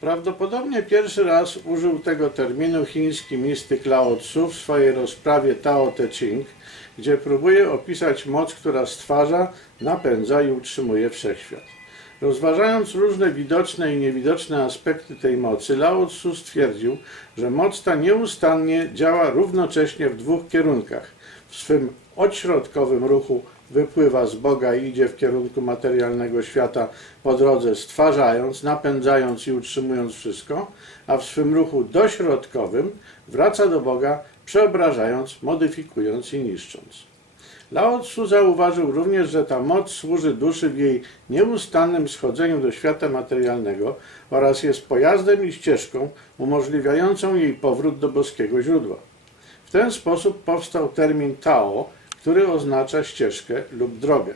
Prawdopodobnie pierwszy raz użył tego terminu chiński mistyk Lao Tzu w swojej rozprawie Tao Te Ching, gdzie próbuje opisać moc, która stwarza, napędza i utrzymuje wszechświat. Rozważając różne widoczne i niewidoczne aspekty tej mocy, Lao Tzu stwierdził, że moc ta nieustannie działa równocześnie w dwóch kierunkach. W swym odśrodkowym ruchu wypływa z Boga i idzie w kierunku materialnego świata po drodze stwarzając, napędzając i utrzymując wszystko, a w swym ruchu dośrodkowym wraca do Boga, przeobrażając, modyfikując i niszcząc. Lao Tzu zauważył również, że ta moc służy duszy w jej nieustannym schodzeniu do świata materialnego oraz jest pojazdem i ścieżką umożliwiającą jej powrót do boskiego źródła. W ten sposób powstał termin Tao, który oznacza ścieżkę lub drogę.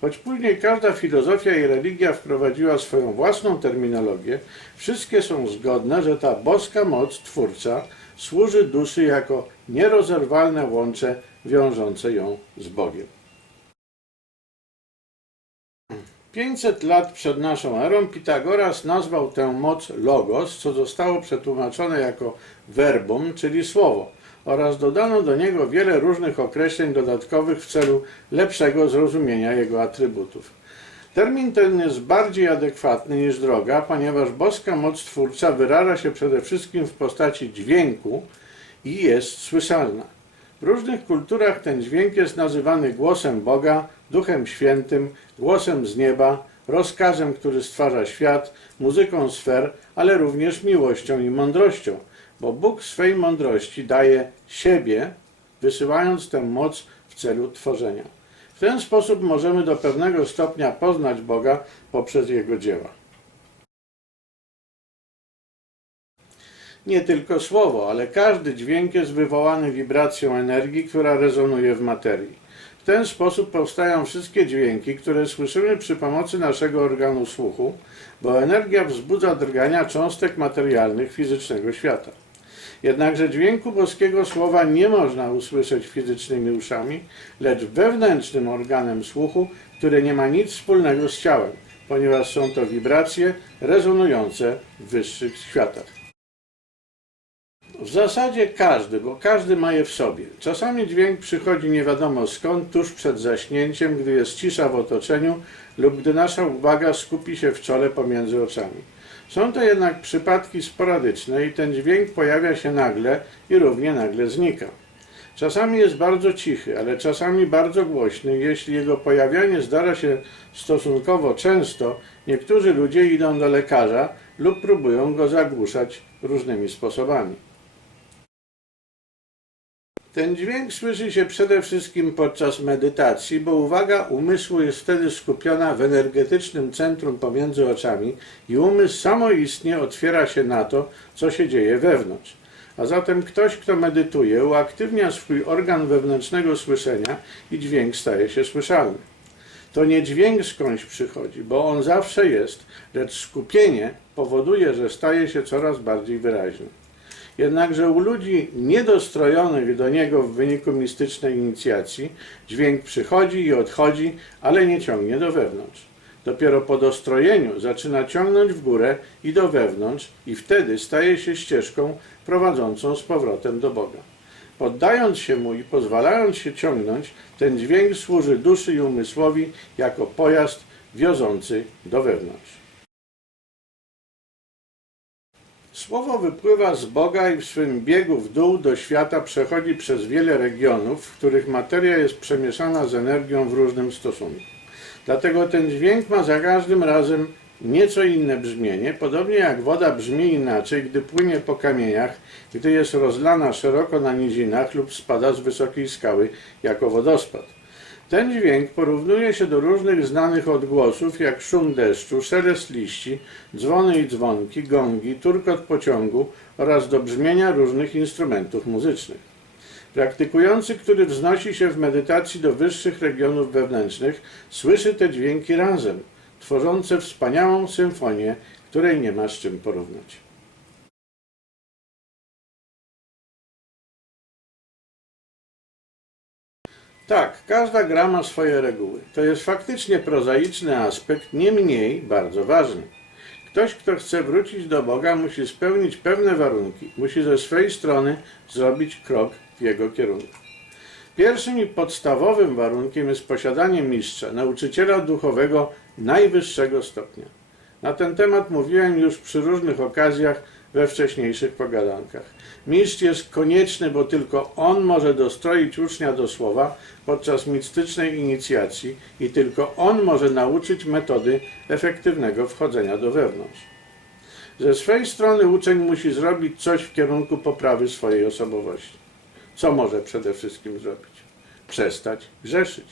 Choć później każda filozofia i religia wprowadziła swoją własną terminologię, wszystkie są zgodne, że ta boska moc twórcza służy duszy jako nierozerwalne łącze wiążące ją z Bogiem. 500 lat przed naszą erą Pitagoras nazwał tę moc logos, co zostało przetłumaczone jako verbum, czyli słowo, oraz dodano do niego wiele różnych określeń dodatkowych w celu lepszego zrozumienia jego atrybutów. Termin ten jest bardziej adekwatny niż droga, ponieważ boska moc twórcza wyraża się przede wszystkim w postaci dźwięku i jest słyszalna. W różnych kulturach ten dźwięk jest nazywany głosem Boga, Duchem Świętym, głosem z nieba, rozkazem, który stwarza świat, muzyką sfer, ale również miłością i mądrością, bo Bóg swej mądrości daje siebie, wysyłając tę moc w celu tworzenia. W ten sposób możemy do pewnego stopnia poznać Boga poprzez Jego dzieła. Nie tylko słowo, ale każdy dźwięk jest wywołany wibracją energii, która rezonuje w materii. W ten sposób powstają wszystkie dźwięki, które słyszymy przy pomocy naszego organu słuchu, bo energia wzbudza drgania cząstek materialnych fizycznego świata. Jednakże dźwięku boskiego słowa nie można usłyszeć fizycznymi uszami, lecz wewnętrznym organem słuchu, który nie ma nic wspólnego z ciałem, ponieważ są to wibracje rezonujące w wyższych światach. W zasadzie każdy, bo każdy ma je w sobie. Czasami dźwięk przychodzi nie wiadomo skąd, tuż przed zaśnięciem, gdy jest cisza w otoczeniu lub gdy nasza uwaga skupi się w czole pomiędzy oczami. Są to jednak przypadki sporadyczne i ten dźwięk pojawia się nagle i równie nagle znika. Czasami jest bardzo cichy, ale czasami bardzo głośny. Jeśli jego pojawianie zdarza się stosunkowo często, niektórzy ludzie idą do lekarza lub próbują go zagłuszać różnymi sposobami. Ten dźwięk słyszy się przede wszystkim podczas medytacji, bo uwaga umysłu jest wtedy skupiona w energetycznym centrum pomiędzy oczami i umysł samoistnie otwiera się na to, co się dzieje wewnątrz. A zatem ktoś, kto medytuje, uaktywnia swój organ wewnętrznego słyszenia i dźwięk staje się słyszalny. To nie dźwięk skądś przychodzi, bo on zawsze jest, lecz skupienie powoduje, że staje się coraz bardziej wyraźny. Jednakże u ludzi niedostrojonych do niego w wyniku mistycznej inicjacji dźwięk przychodzi i odchodzi, ale nie ciągnie do wewnątrz. Dopiero po dostrojeniu zaczyna ciągnąć w górę i do wewnątrz i wtedy staje się ścieżką prowadzącą z powrotem do Boga. Poddając się mu i pozwalając się ciągnąć, ten dźwięk służy duszy i umysłowi jako pojazd wiozący do wewnątrz. Słowo wypływa z Boga i w swym biegu w dół do świata przechodzi przez wiele regionów, w których materia jest przemieszana z energią w różnym stosunku. Dlatego ten dźwięk ma za każdym razem nieco inne brzmienie, podobnie jak woda brzmi inaczej, gdy płynie po kamieniach, gdy jest rozlana szeroko na nizinach lub spada z wysokiej skały jako wodospad. Ten dźwięk porównuje się do różnych znanych odgłosów, jak szum deszczu, szelest liści, dzwony i dzwonki, gongi, turkot pociągu oraz do brzmienia różnych instrumentów muzycznych. Praktykujący, który wznosi się w medytacji do wyższych regionów wewnętrznych, słyszy te dźwięki razem, tworzące wspaniałą symfonię, której nie ma z czym porównać. Tak, każda gra ma swoje reguły. To jest faktycznie prozaiczny aspekt, niemniej bardzo ważny. Ktoś, kto chce wrócić do Boga, musi spełnić pewne warunki. Musi ze swej strony zrobić krok w jego kierunku. Pierwszym i podstawowym warunkiem jest posiadanie mistrza, nauczyciela duchowego najwyższego stopnia. Na ten temat mówiłem już przy różnych okazjach we wcześniejszych pogadankach. Mistrz jest konieczny, bo tylko on może dostroić ucznia do słowa podczas mistycznej inicjacji i tylko on może nauczyć metody efektywnego wchodzenia do wewnątrz. Ze swej strony uczeń musi zrobić coś w kierunku poprawy swojej osobowości. Co może przede wszystkim zrobić? Przestać grzeszyć.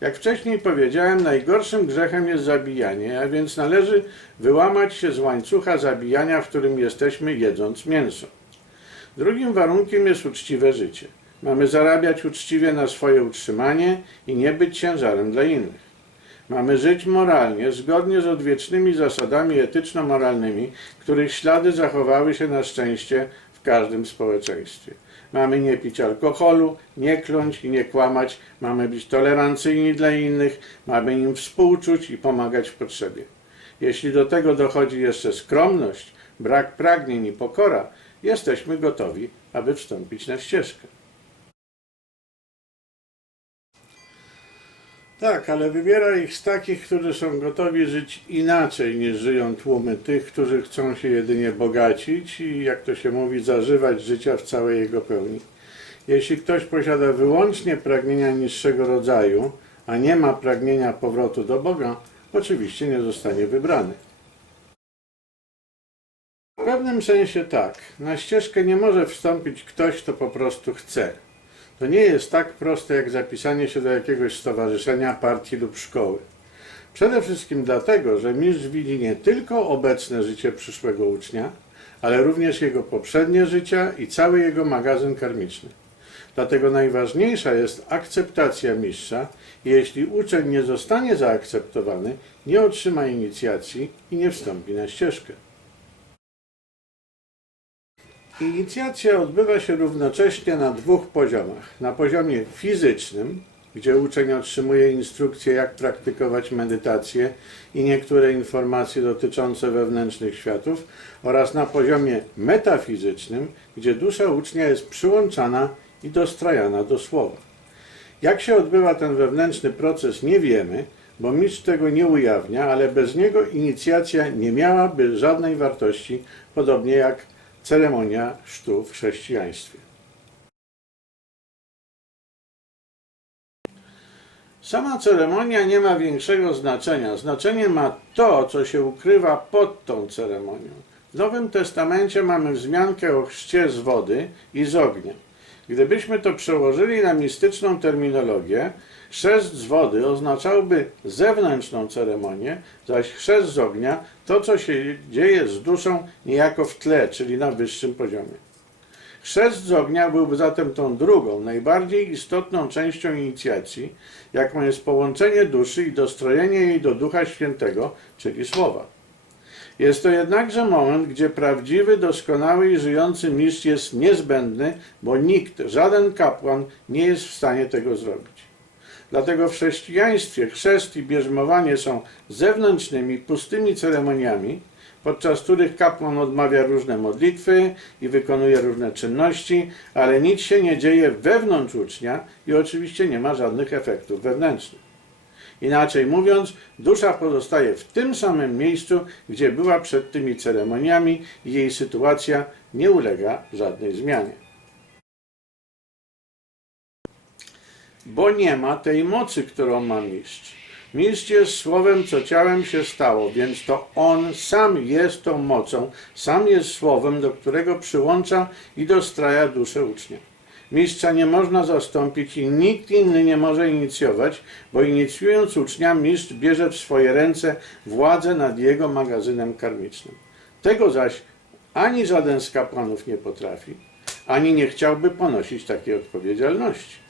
Jak wcześniej powiedziałem, najgorszym grzechem jest zabijanie, a więc należy wyłamać się z łańcucha zabijania, w którym jesteśmy jedząc mięso. Drugim warunkiem jest uczciwe życie. Mamy zarabiać uczciwie na swoje utrzymanie i nie być ciężarem dla innych. Mamy żyć moralnie, zgodnie z odwiecznymi zasadami etyczno-moralnymi, których ślady zachowały się na szczęście w każdym społeczeństwie. Mamy nie pić alkoholu, nie kląć i nie kłamać, mamy być tolerancyjni dla innych, mamy im współczuć i pomagać w potrzebie. Jeśli do tego dochodzi jeszcze skromność, brak pragnień i pokora, jesteśmy gotowi, aby wstąpić na ścieżkę. Tak, ale wybiera ich z takich, którzy są gotowi żyć inaczej niż żyją tłumy tych, którzy chcą się jedynie bogacić i, jak to się mówi, zażywać życia w całej jego pełni. Jeśli ktoś posiada wyłącznie pragnienia niższego rodzaju, a nie ma pragnienia powrotu do Boga, oczywiście nie zostanie wybrany. W pewnym sensie tak. Na ścieżkę nie może wstąpić ktoś, kto po prostu chce. To nie jest tak proste jak zapisanie się do jakiegoś stowarzyszenia, partii lub szkoły. Przede wszystkim dlatego, że mistrz widzi nie tylko obecne życie przyszłego ucznia, ale również jego poprzednie życia i cały jego magazyn karmiczny. Dlatego najważniejsza jest akceptacja mistrza i jeśli uczeń nie zostanie zaakceptowany, nie otrzyma inicjacji i nie wstąpi na ścieżkę. Inicjacja odbywa się równocześnie na dwóch poziomach. Na poziomie fizycznym, gdzie uczeń otrzymuje instrukcje, jak praktykować medytację i niektóre informacje dotyczące wewnętrznych światów, oraz na poziomie metafizycznym, gdzie dusza ucznia jest przyłączana i dostrajana do słowa. Jak się odbywa ten wewnętrzny proces, nie wiemy, bo mistrz tego nie ujawnia, ale bez niego inicjacja nie miałaby żadnej wartości, podobnie jak ceremonia chrztu w chrześcijaństwie. Sama ceremonia nie ma większego znaczenia. Znaczenie ma to, co się ukrywa pod tą ceremonią. W Nowym Testamencie mamy wzmiankę o chrzcie z wody i z ognia. Gdybyśmy to przełożyli na mistyczną terminologię, chrzest z wody oznaczałby zewnętrzną ceremonię, zaś chrzest z ognia to, co się dzieje z duszą niejako w tle, czyli na wyższym poziomie. Chrzest z ognia byłby zatem tą drugą, najbardziej istotną częścią inicjacji, jaką jest połączenie duszy i dostrojenie jej do Ducha Świętego, czyli Słowa. Jest to jednakże moment, gdzie prawdziwy, doskonały i żyjący mistrz jest niezbędny, bo nikt, żaden kapłan nie jest w stanie tego zrobić. Dlatego w chrześcijaństwie chrzest i bierzmowanie są zewnętrznymi, pustymi ceremoniami, podczas których kapłan odmawia różne modlitwy i wykonuje różne czynności, ale nic się nie dzieje wewnątrz ucznia i oczywiście nie ma żadnych efektów wewnętrznych. Inaczej mówiąc, dusza pozostaje w tym samym miejscu, gdzie była przed tymi ceremoniami i jej sytuacja nie ulega żadnej zmianie. Bo nie ma tej mocy, którą ma mistrz. Mistrz jest słowem, co ciałem się stało, więc to on sam jest tą mocą, sam jest słowem, do którego przyłącza i dostraja duszę ucznia. Mistrza nie można zastąpić i nikt inny nie może inicjować, bo inicjując ucznia, mistrz bierze w swoje ręce władzę nad jego magazynem karmicznym. Tego zaś ani żaden z kapłanów nie potrafi, ani nie chciałby ponosić takiej odpowiedzialności.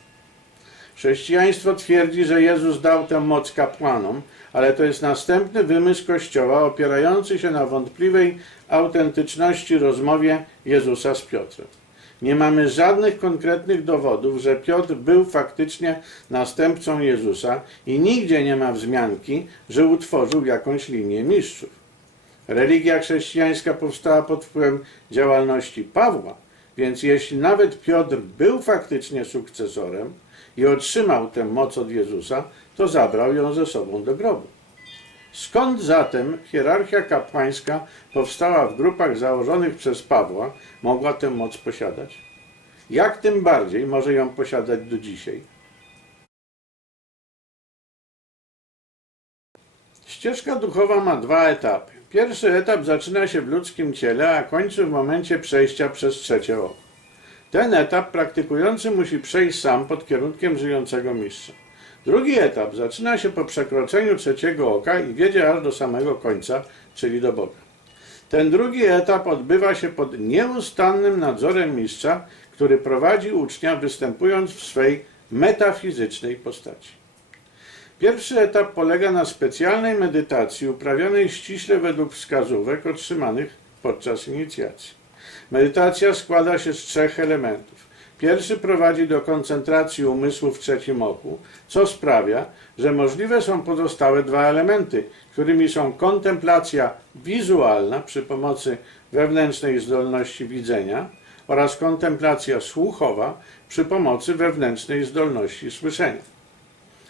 Chrześcijaństwo twierdzi, że Jezus dał tę moc kapłanom, ale to jest następny wymysł Kościoła opierający się na wątpliwej autentyczności rozmowie Jezusa z Piotrem. Nie mamy żadnych konkretnych dowodów, że Piotr był faktycznie następcą Jezusa i nigdzie nie ma wzmianki, że utworzył jakąś linię mistrzów. Religia chrześcijańska powstała pod wpływem działalności Pawła, więc jeśli nawet Piotr był faktycznie sukcesorem i otrzymał tę moc od Jezusa, to zabrał ją ze sobą do grobu. Skąd zatem hierarchia kapłańska powstała w grupach założonych przez Pawła, mogła tę moc posiadać? Jak tym bardziej może ją posiadać do dzisiaj? Ścieżka duchowa ma dwa etapy. Pierwszy etap zaczyna się w ludzkim ciele, a kończy w momencie przejścia przez trzecie oko. Ten etap praktykujący musi przejść sam pod kierunkiem żyjącego mistrza. Drugi etap zaczyna się po przekroczeniu trzeciego oka i wiedzie aż do samego końca, czyli do Boga. Ten drugi etap odbywa się pod nieustannym nadzorem mistrza, który prowadzi ucznia występując w swej metafizycznej postaci. Pierwszy etap polega na specjalnej medytacji uprawianej ściśle według wskazówek otrzymanych podczas inicjacji. Medytacja składa się z trzech elementów. Pierwszy prowadzi do koncentracji umysłu w trzecim oku, co sprawia, że możliwe są pozostałe dwa elementy, którymi są kontemplacja wizualna przy pomocy wewnętrznej zdolności widzenia oraz kontemplacja słuchowa przy pomocy wewnętrznej zdolności słyszenia.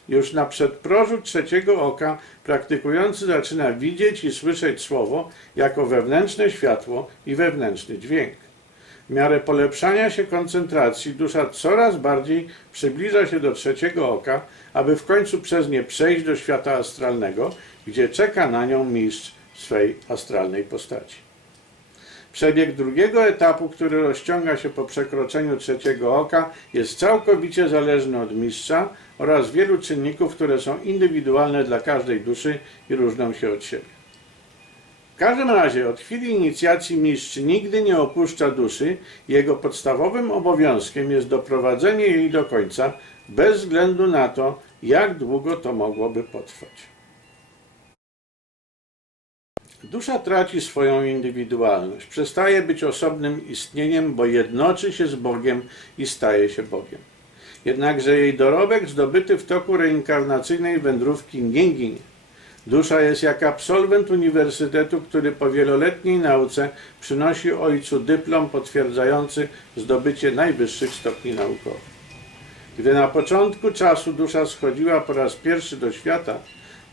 Już na przedprożu trzeciego oka praktykujący zaczyna widzieć i słyszeć słowo jako wewnętrzne światło i wewnętrzny dźwięk. W miarę polepszania się koncentracji dusza coraz bardziej przybliża się do trzeciego oka, aby w końcu przez nie przejść do świata astralnego, gdzie czeka na nią mistrz w swej astralnej postaci. Przebieg drugiego etapu, który rozciąga się po przekroczeniu trzeciego oka, jest całkowicie zależny od mistrza oraz wielu czynników, które są indywidualne dla każdej duszy i różnią się od siebie. W każdym razie od chwili inicjacji mistrz nigdy nie opuszcza duszy. Jego podstawowym obowiązkiem jest doprowadzenie jej do końca, bez względu na to, jak długo to mogłoby potrwać. Dusza traci swoją indywidualność, przestaje być osobnym istnieniem, bo jednoczy się z Bogiem i staje się Bogiem. Jednakże jej dorobek zdobyty w toku reinkarnacyjnej wędrówki nie ginie. Dusza jest jak absolwent uniwersytetu, który po wieloletniej nauce przynosi ojcu dyplom potwierdzający zdobycie najwyższych stopni naukowych. Gdy na początku czasu dusza schodziła po raz pierwszy do świata,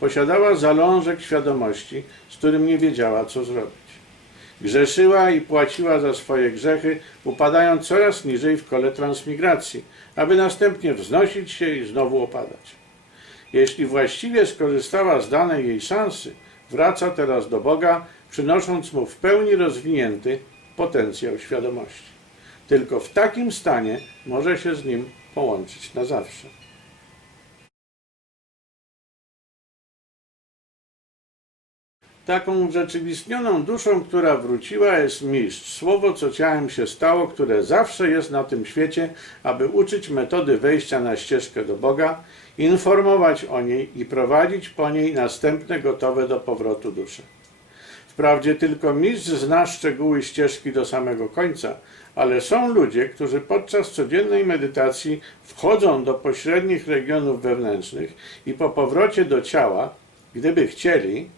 posiadała zalążek świadomości, z którym nie wiedziała, co zrobić. Grzeszyła i płaciła za swoje grzechy, upadając coraz niżej w kole transmigracji, aby następnie wznosić się i znowu opadać. Jeśli właściwie skorzystała z danej jej szansy, wraca teraz do Boga, przynosząc mu w pełni rozwinięty potencjał świadomości. Tylko w takim stanie może się z nim połączyć na zawsze. Taką urzeczywistnioną duszą, która wróciła, jest mistrz. Słowo, co ciałem się stało, które zawsze jest na tym świecie, aby uczyć metody wejścia na ścieżkę do Boga, informować o niej i prowadzić po niej następne gotowe do powrotu dusze. Wprawdzie tylko mistrz zna szczegóły ścieżki do samego końca, ale są ludzie, którzy podczas codziennej medytacji wchodzą do pośrednich regionów wewnętrznych i po powrocie do ciała, gdyby chcieli,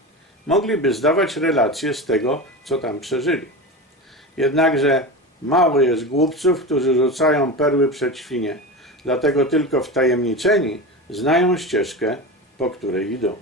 mogliby zdawać relacje z tego, co tam przeżyli. Jednakże mało jest głupców, którzy rzucają perły przed świnie, dlatego tylko wtajemniczeni znają ścieżkę, po której idą.